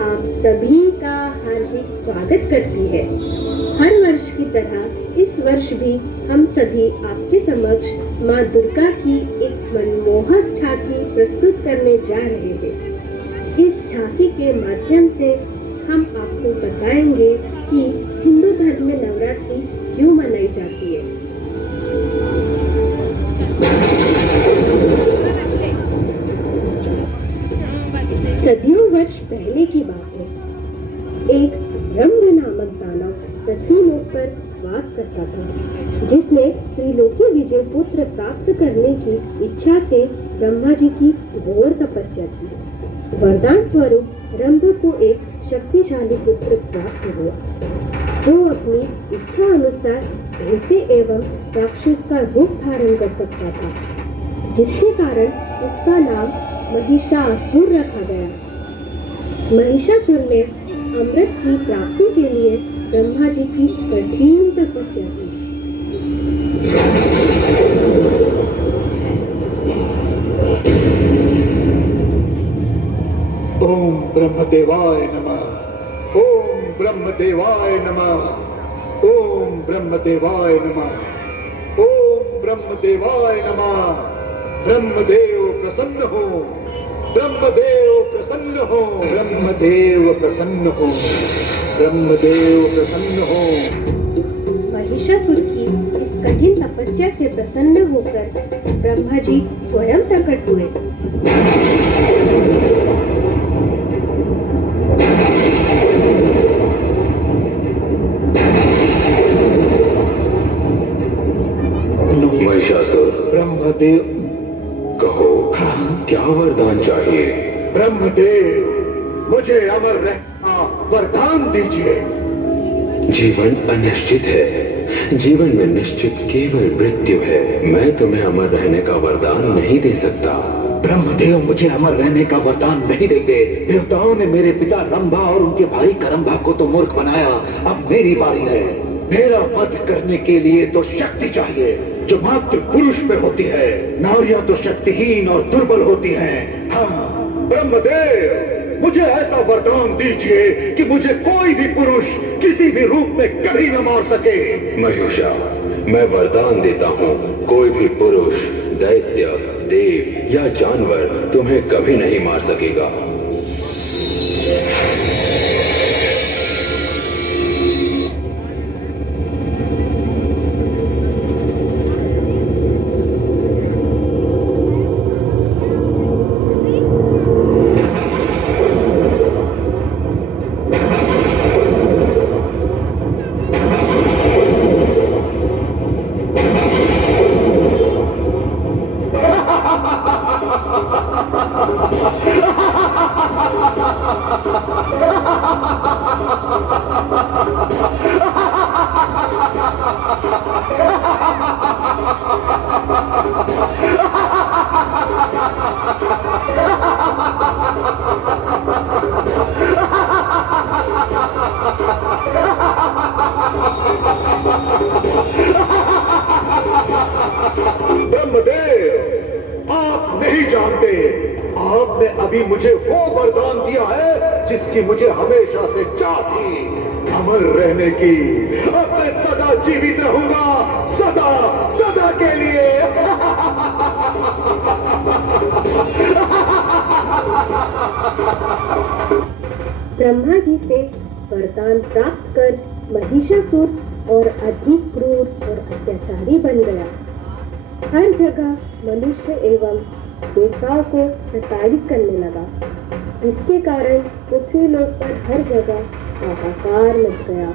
आप सभी का हार्दिक स्वागत करती है। हर वर्ष की तरह इस वर्ष भी हम सभी आपके समक्ष माँ दुर्गा की एक मनमोहक झांकी प्रस्तुत करने जा रहे हैं। इस झांकी के माध्यम से हम आपको बताएंगे कि हिंदू धर्म में नवरात्रि क्यों मनाई जाती है। सदियों वर्ष पहले की बात है। एक रंभ नामक दानव पृथ्वीलोक पर वास करता था, जिसने त्रिलोकी विजय पुत्र प्राप्त करने की इच्छा से ब्रह्मा जी की घोर तपस्या की। वरदान स्वरूप रंभ को एक शक्तिशाली पुत्र प्राप्त हुआ, जो अपनी इच्छा अनुसार भैंसे एवं राक्षस का रूप धारण कर सकता था, जिसके कारण उसका नाम महिषासुर रखा गया। महिषासुर ने अमृत की प्राप्ति के लिए ब्रह्मा जी की कठिन तपस्या की। ओम ब्रह्मदेवाय नमः। ओम ब्रह्मदेवाय नमः। ओम ब्रह्मदेवाय नमः। ओम ब्रह्मदेवाय नमः। ब्रह्मदेव प्रसन्न हो। ब्रह्मदेव प्रसन्न हो। ब्रह्मदेव प्रसन्न हो। ब्रह्मदेव प्रसन्न हो। महिषासुर की इस कठिन तपस्या से प्रसन्न होकर ब्रह्मा जी स्वयं प्रकट हुए। महिषासुर, ब्रह्मदेव कहो क्या वरदान चाहिए? ब्रह्मदेव, मुझे अमर रहना वरदान दीजिए। जीवन अनिश्चित है, जीवन में निश्चित केवल मृत्यु है। मैं तुम्हें अमर रहने का वरदान नहीं दे सकता। ब्रह्मदेव, मुझे अमर रहने का वरदान नहीं देंगे। देवताओं ने मेरे पिता रंभा और उनके भाई करंभा को तो मूर्ख बनाया। अब मेरी बारी है। मेरा वध करने के लिए तो शक्ति चाहिए, जो मात्र पुरुष में होती है। नारियां तो शक्तिहीन और दुर्बल होती हैं। हाँ ब्रह्मदेव, मुझे ऐसा वरदान दीजिए कि मुझे कोई भी पुरुष किसी भी रूप में कभी न मार सके। महिषा, मैं वरदान देता हूँ, कोई भी पुरुष, दैत्य, देव या जानवर तुम्हें कभी नहीं मार सकेगा। ब्रह्मदेव, आप नहीं जानते, आपने अभी मुझे वो वरदान दिया है जिसकी मुझे हमेशा से चाह थी, अमर रहने की। अब मैं सदा जीवित रहूंगा, सदा सदा के लिए। ब्रह्मा जी से वरदान प्राप्त कर महिषासुर और अधिक क्रूर और अत्याचारी बन गया। हर जगह मनुष्य एवं देवताओं को प्रताड़ित करने लगा, जिसके कारण पृथ्वीलोक पर हर जगह हाहाकार मच गया।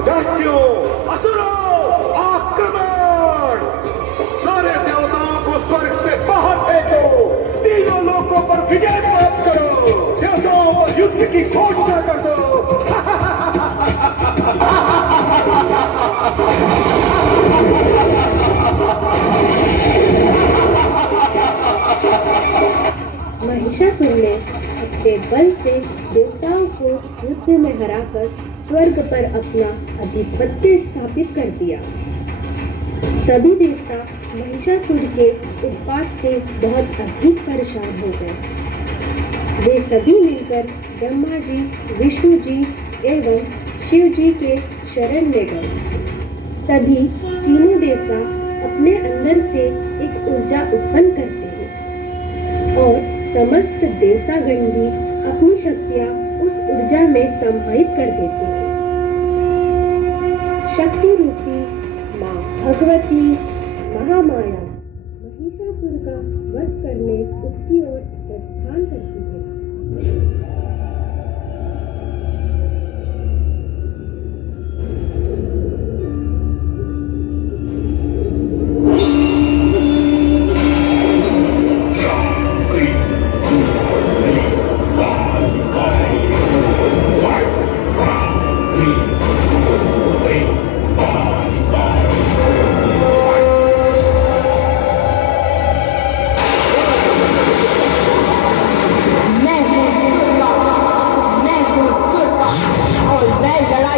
दैत्यों, असुरों, आक्रमण! सारे देवताओं को स्वर्ग से बाहर फेंको, तीनों लोकों पर विजय प्राप्त करो, देवताओं पर युद्ध की घोषणा कर दो। महिषासुर ने अपने बल से देवताओं को युद्ध में हराकर स्वर्ग पर अपना आधिपत्य स्थापित कर दिया। सभी देवता महिषासुर के उत्पात से बहुत अधिक परेशान हो गए। वे सभी मिलकर ब्रह्मा जी, विष्णु जी एवं शिव जी के शरण में गए। तभी तीनों देवता अपने अंदर से एक ऊर्जा उत्पन्न करते हैं और समस्त देवतागण भी अपनी शक्तियां उस ऊर्जा में समाहित कर देते हैं। शक्ति रूपी माँ भगवती महामाया महिषासुर का वध करने उसकी ओर प्रस्थान करती है।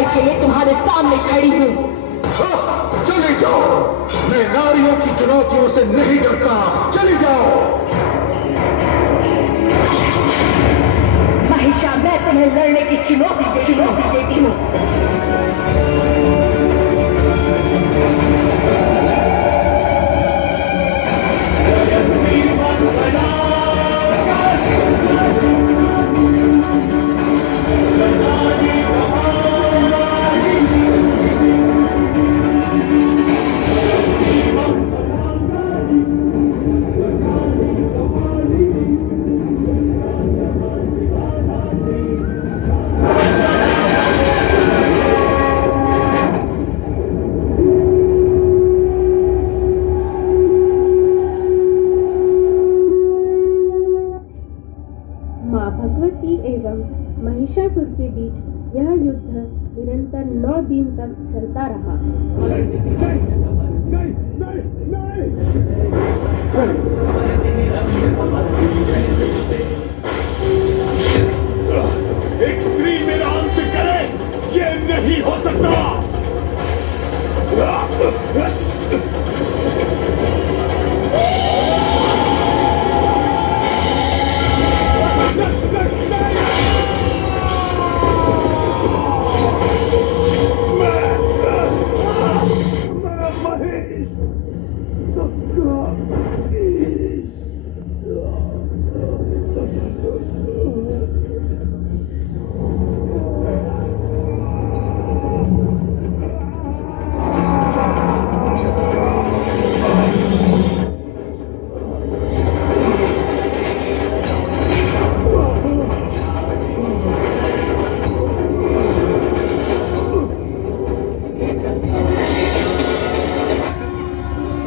के लिए तुम्हारे सामने खड़ी हूँ। चले जाओ, मैं नारियों की चुनौतियों से नहीं डरता। चले जाओ। महिषा, मैं तुम्हें लड़ने की चुनौती देती हूँ। माँ भगवती एवं महिषासुर के बीच यह युद्ध निरंतर 9 दिन तक चलता रहा। एक स्त्री मेरा अंत करे, ये नहीं हो सकता।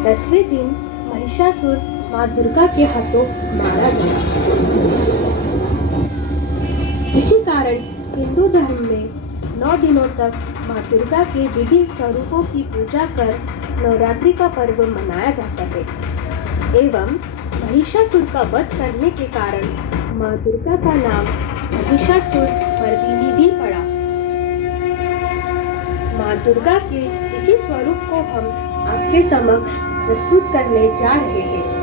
दसवें दिन महिषासुर माँ दुर्गा के हाथों मारा गया। इसी कारण हिंदू धर्म में 9 दिनों तक माँ दुर्गा के विभिन्न स्वरूपों की पूजा कर नवरात्रि का पर्व मनाया जाता है एवं महिषासुर का वध करने के कारण माँ दुर्गा का नाम महिषासुर मर्दिनी भी पड़ा। माँ दुर्गा के इसी स्वरूप को हम आपके समक्ष प्रस्तुत करने जा रहे हैं।